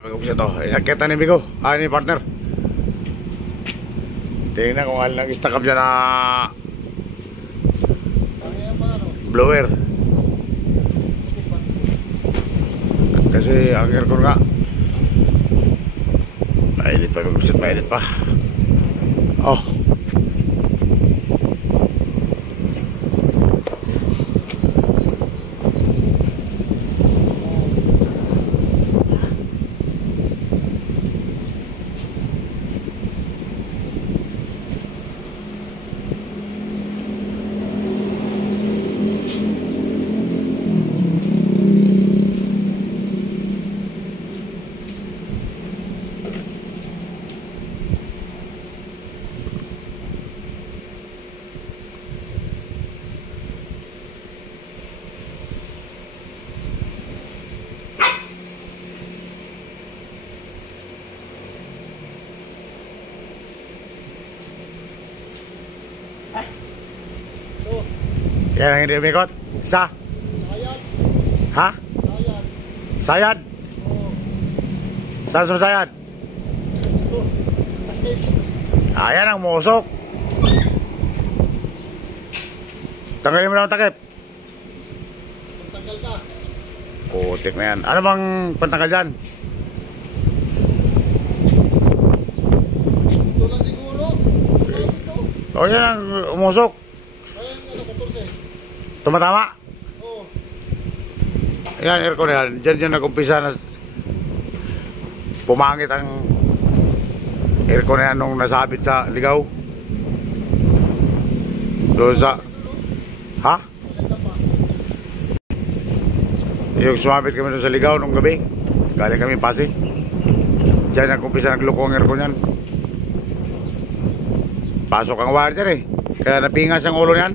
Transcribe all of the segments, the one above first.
Kung siya to, inakita ni Bigo, ni partner. Tingnan kung alin ang istakap dyan na blower. Kasi ang aircon nga mainit pa, mainit pa. Oh, yan ang hindi umikot. Isa. Sayad. Ha? Sayad. Sayad? Oo. Saan sa sayad? Ito. Takip. Ayan ang musok. Tanggalin mo na ang takip. Pagtanggal ka. Putik na yan. Ano bang pantanggal dyan? Ito lang siguro. Ito. O yan ang umusok. Ayan, 14. Tumatama. Oo. Yan, aircon na yan. Diyan nag-umpisa na pumangit ang aircon na yan nung nasabit sa ligaw. Doon sa... Ha? Yung sumabit kami doon sa ligaw nung gabi. Galing kami Pasig. Diyan nag-umpisa nagloko ang aircon yan. Pasok ang wire dyan eh. Kaya napingas ang ulo niyan.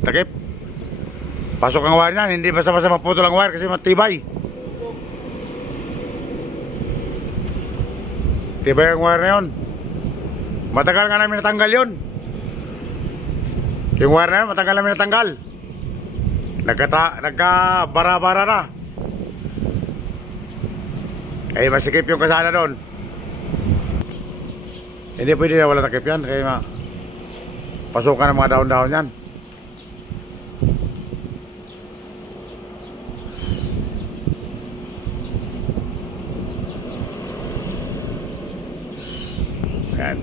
Takip. Pasok ang wire niyan. Hindi basta-basta maputol ang wire kasi matibay. Tibay ang wire na yun. Matagal nga namin natanggal yun. Yung wire na yun, matagal namin natanggal. Nagka-bara-bara na. Eh, masikip yung kasana doon. Hindi pwede na wala takip yan. Kaya pasukan ng mga daon-daon yan. Yan.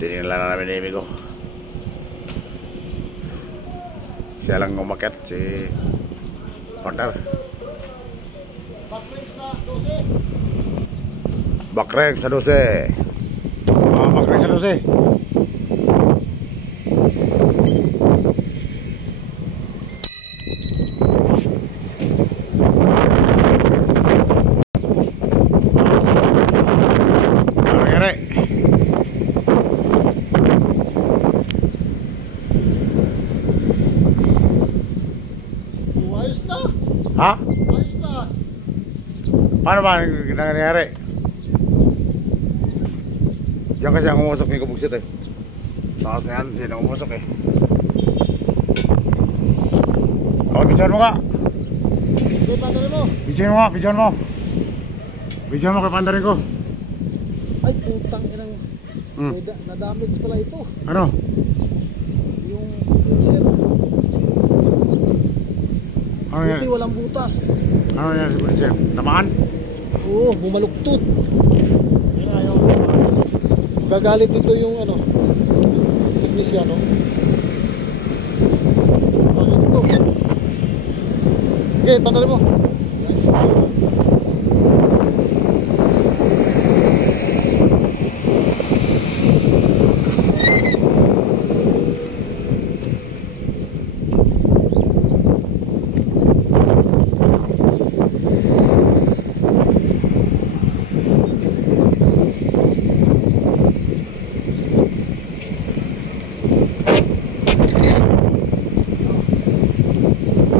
Tinignan na namin ni Amigo. Siya lang umakyat, si partner. Backrings na 12. Backrings sa 12. Backrings sa 12. Ayos na. Ha? Ayos na. Paano ba nangyari? Diyan kasi ang umusok ni Kabugsit eh. Takas na yan, yan ang umusok eh. O, bidyon mo ka. Hindi, pandarin mo. Bidyon mo ka, bidyon mo. Bidyon mo kay pandarin ko. Ay, putang inang. Na-damage pala ito. Ano? Yung pincher. Ano yan? Buti walang butas. Ano yan si Prince? Tamaan? Oo, bumaluktot. Yan ayaw ko. Gagalit dito yung ano, teknisyano. Bakit ito? Okay, pandarin mo.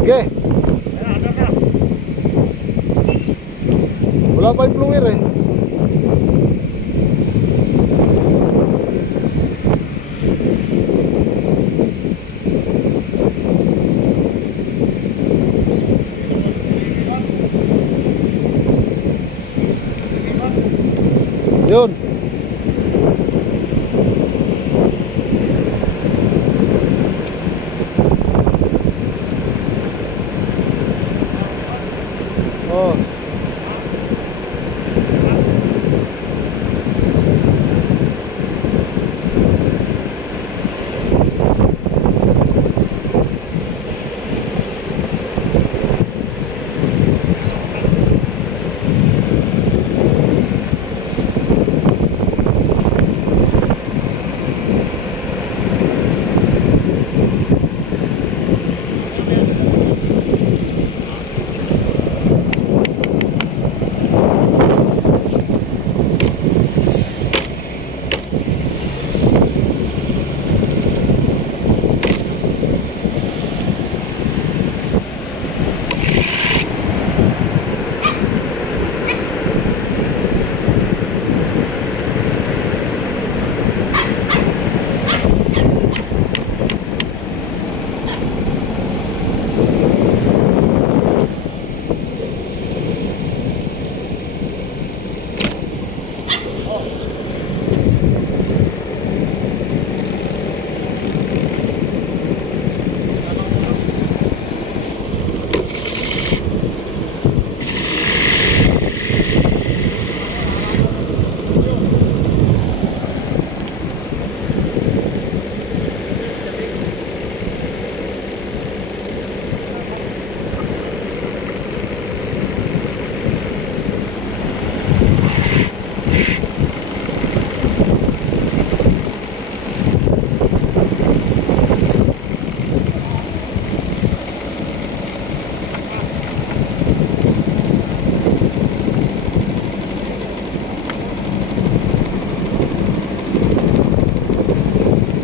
Okay. Wala pa yung plunger eh. Yun. Oh.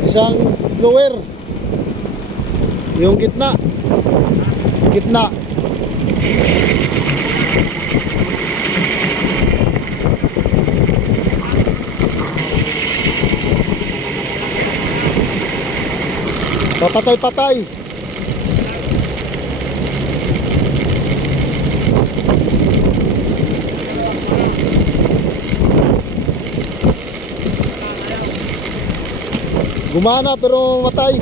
Isang blower. Yung gitna. Gitna. Papatay-patay. Gumana pero matay.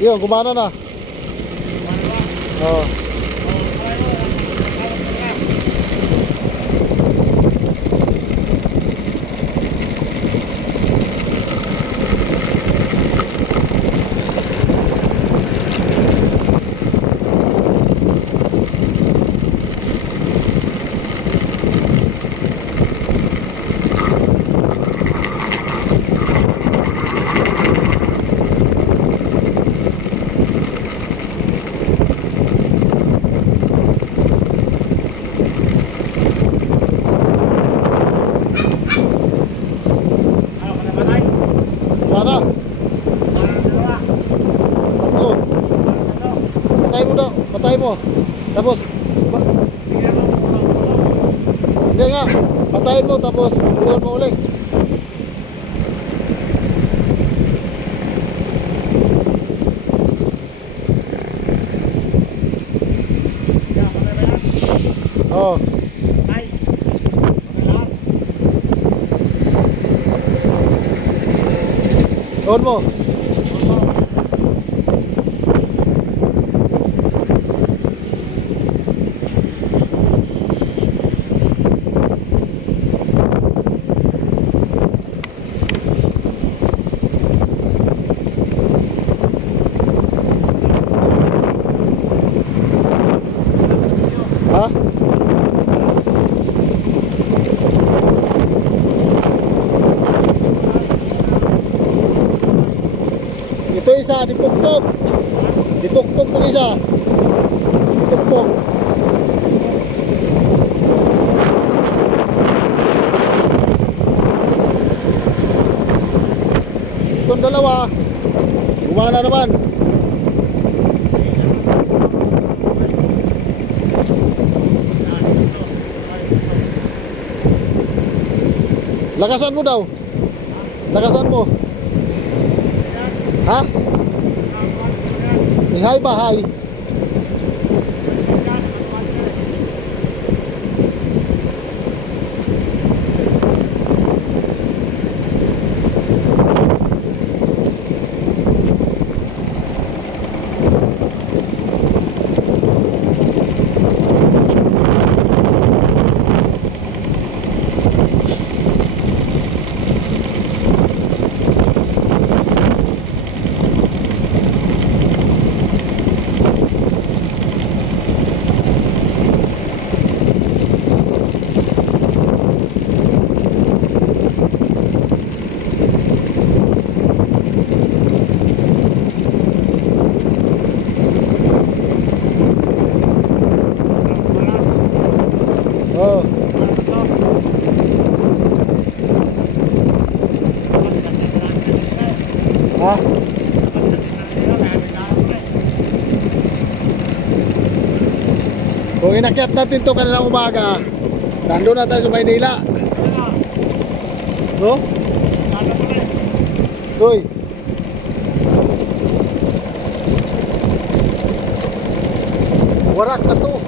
Yun, gumana na. Oh. Mana? Tatlo. Patay mo daw. Patay mo. Tapos hindi nga. Patayin mo tapos iyon mo ulit. Oh. On mo. Ha? Ito isa, dipukpok. Dipukpok itong isa. Dipukpok. Itong dalawa, gumana naman. Lakasan mo daw. Lakasan mo. Ha? High ba? High? Nung inakyat natin to kanina umaga, nandun na tayo sa Maynila. No? Uy. Warak na to.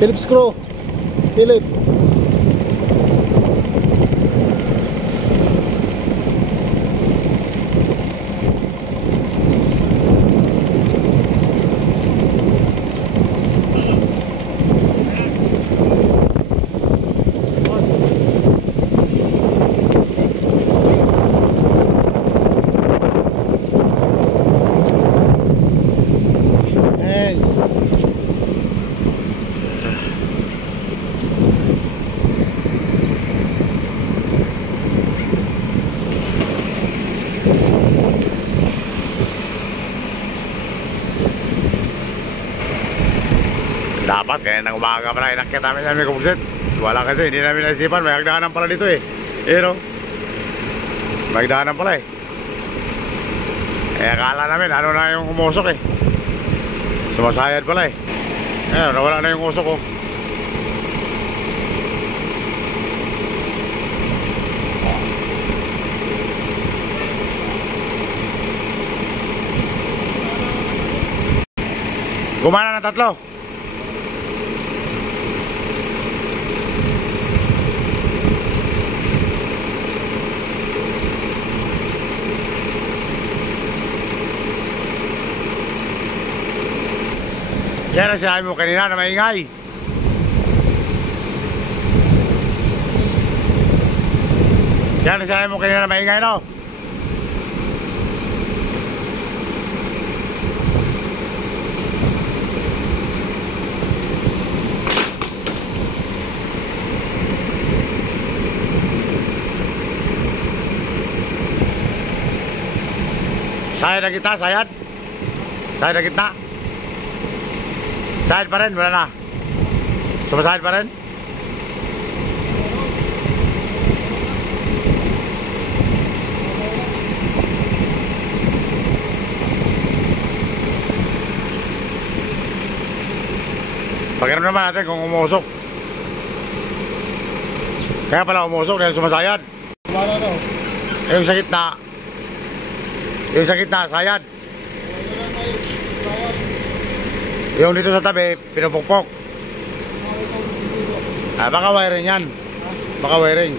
Philip screw. Philip. Dapat, kaya nang umaga pala inakyat namin yan, may kabugsit. Wala kasi, hindi namin naisipan, may hagdanan pala dito eh. Pero, may hagdanan pala eh. Eh, akala namin, ano na yung umusok eh. Sumasayad pala eh. Ayan, nawala na yung usok ko. Gumana na tatlo. Yan ang sinabi mo kanina na maingay. Yan ang sinabi mo kanina na maingay, no? Sayad na kita, sayad. Sayad na kita. Sayad pa rin, wala na. Sumasayad pa rin. Pakiram naman natin kung umusok. Kaya pala umusok dahil sumasayad. Kumara daw. Yung sa gitna. Yung sa gitna, sayad. Yung dito sa tabi, pinupukpok. Baka wiring yan. Baka wiring.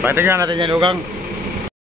Patingnan natin yan, Ugang.